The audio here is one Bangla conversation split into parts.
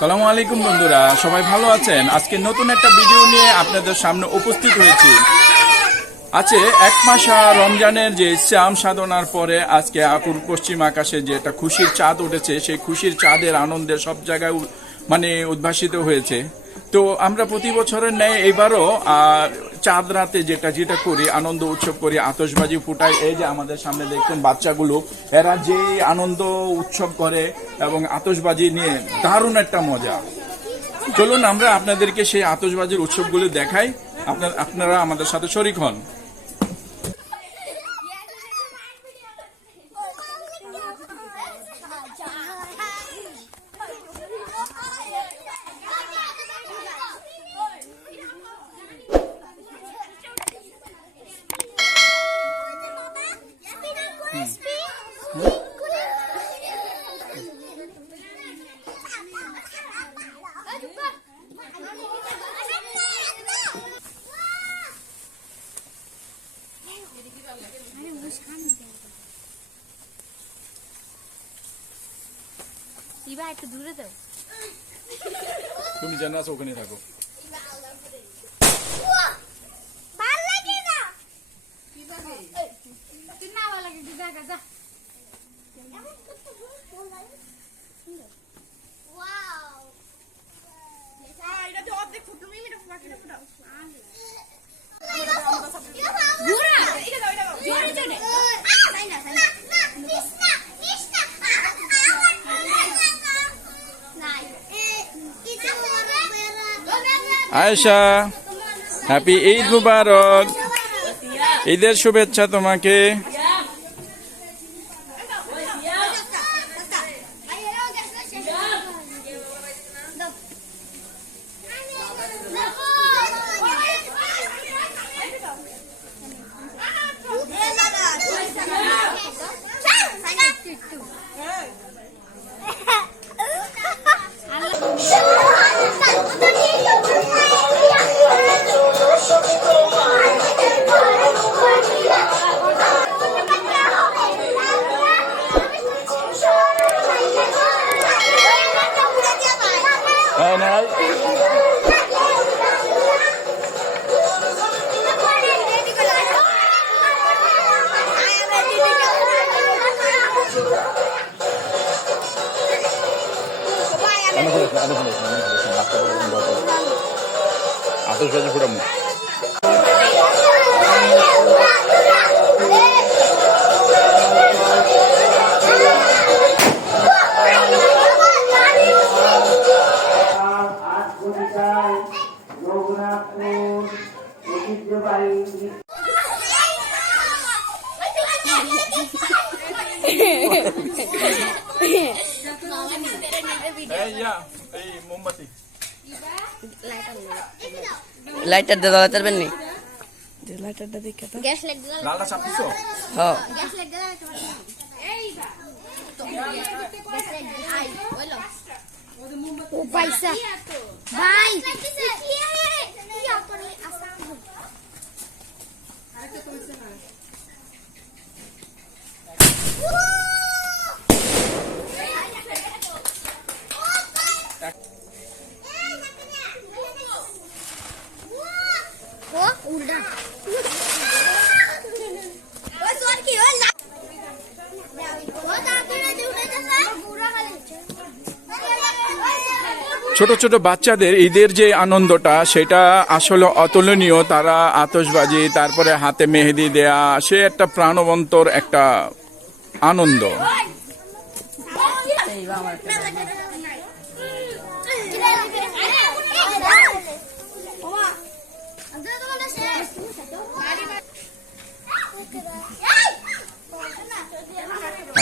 সালামু আলাইকুম বন্ধুরা, সবাই ভালো আছেন? আজকে নতুন একটা ভিডিও নিয়ে আপনাদের সামনে উপস্থিত হয়েছি। আছে এক মাস রমজানের যে শ্যাম সাধনার পরে আজকে আপুর পশ্চিম আকাশে যে একটা খুশির চাঁদ উঠেছে, সেই খুশির চাঁদের আনন্দে সব জায়গায় উদ্ভাসিত হয়েছে। তো আমরা প্রতি বছরের ন্যায় এবারও চাঁদ রাতে যেটা করি, আনন্দ উৎসব করি, আতশবাজি ফুটাই। এই যে আমাদের সামনে দেখছেন বাচ্চাগুলো, এরা যে আনন্দ উৎসব করে এবং আতশবাজি নিয়ে দারুণ একটা মজা। চলুন আমরা আপনাদেরকে সেই আতশবাজির উৎসবগুলো দেখাই, আপনারা আমাদের সাথে শরিক হন। একটু দূরে দাও, তুমি জানা আছো, ওখানে থাকো। আয়েশা, হ্যাপি ঈদ মুবারক। ঈদের শুভেচ্ছা তোমাকে। আতশবাজি ফুটাবো। লাইটার দাদা লাইটার বেননি লাইটারটা দেখে তো গ্যাস লাইট দাও, লালটা চাপিছো? হ্যাঁ গ্যাস লাইট দাও, এইবা তো গ্যাস লাইট আই ওইলো ও পয়সা ভাই কি আপনি আসাম আরেকটা কইছে না। ছোট ছোট বাচ্চাদের ঈদের যে আনন্দটা, সেটা আসলে অতুলনীয়। তারা আতশবাজি, তারপরে হাতে মেহেদি দেয়া, সে একটা প্রাণবন্তর একটা আনন্দ।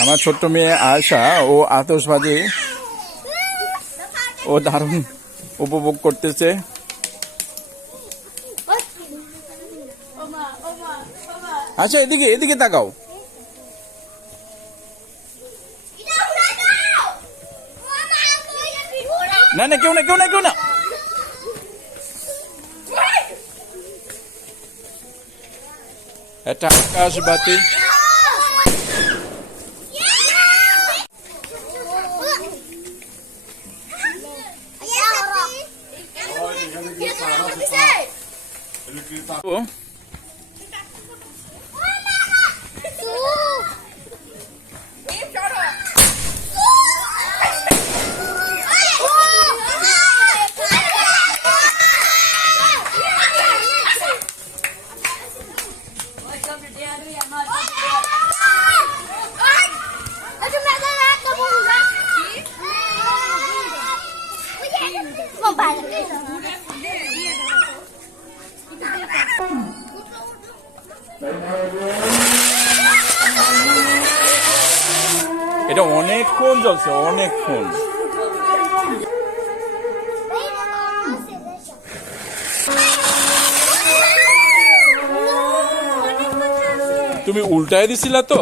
আমার ছোট্ট মেয়ে আয়েশা, ও আতশবাজি ও দারুণ উপভোগ করতেছে। আচ্ছা, এদিকে এদিকে তাকাও। না না, কেউ না কেউ না কেউ না। এটা আকাশবাতি। ও, এটা অনেকক্ষণ চলছে, অনেকক্ষণ। তুমি উল্টায় দিছিলা তো?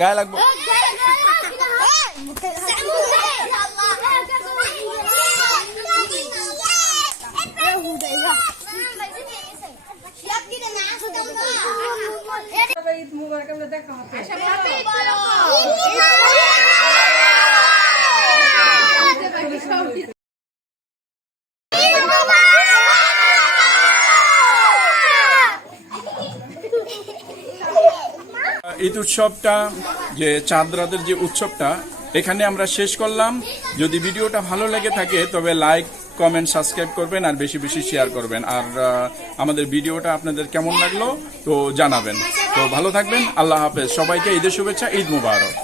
গায়ে লাগবো। ঈদ উৎসবটা, যে চাঁদ রাতের যে উৎসবটা, এখানে আমরা শেষ করলাম। যদি ভিডিওটা ভালো লেগে থাকে তবে লাইক, কমেন্ট, সাবস্ক্রাইব করবেন আর বেশি বেশি শেয়ার করবেন। আর আমাদের ভিডিওটা আপনাদের কেমন লাগলো তো জানাবেন। তো ভালো থাকবেন, আল্লাহ হাফেজ, সবাইকে ঈদের শুভেচ্ছা, ঈদ মুবারক।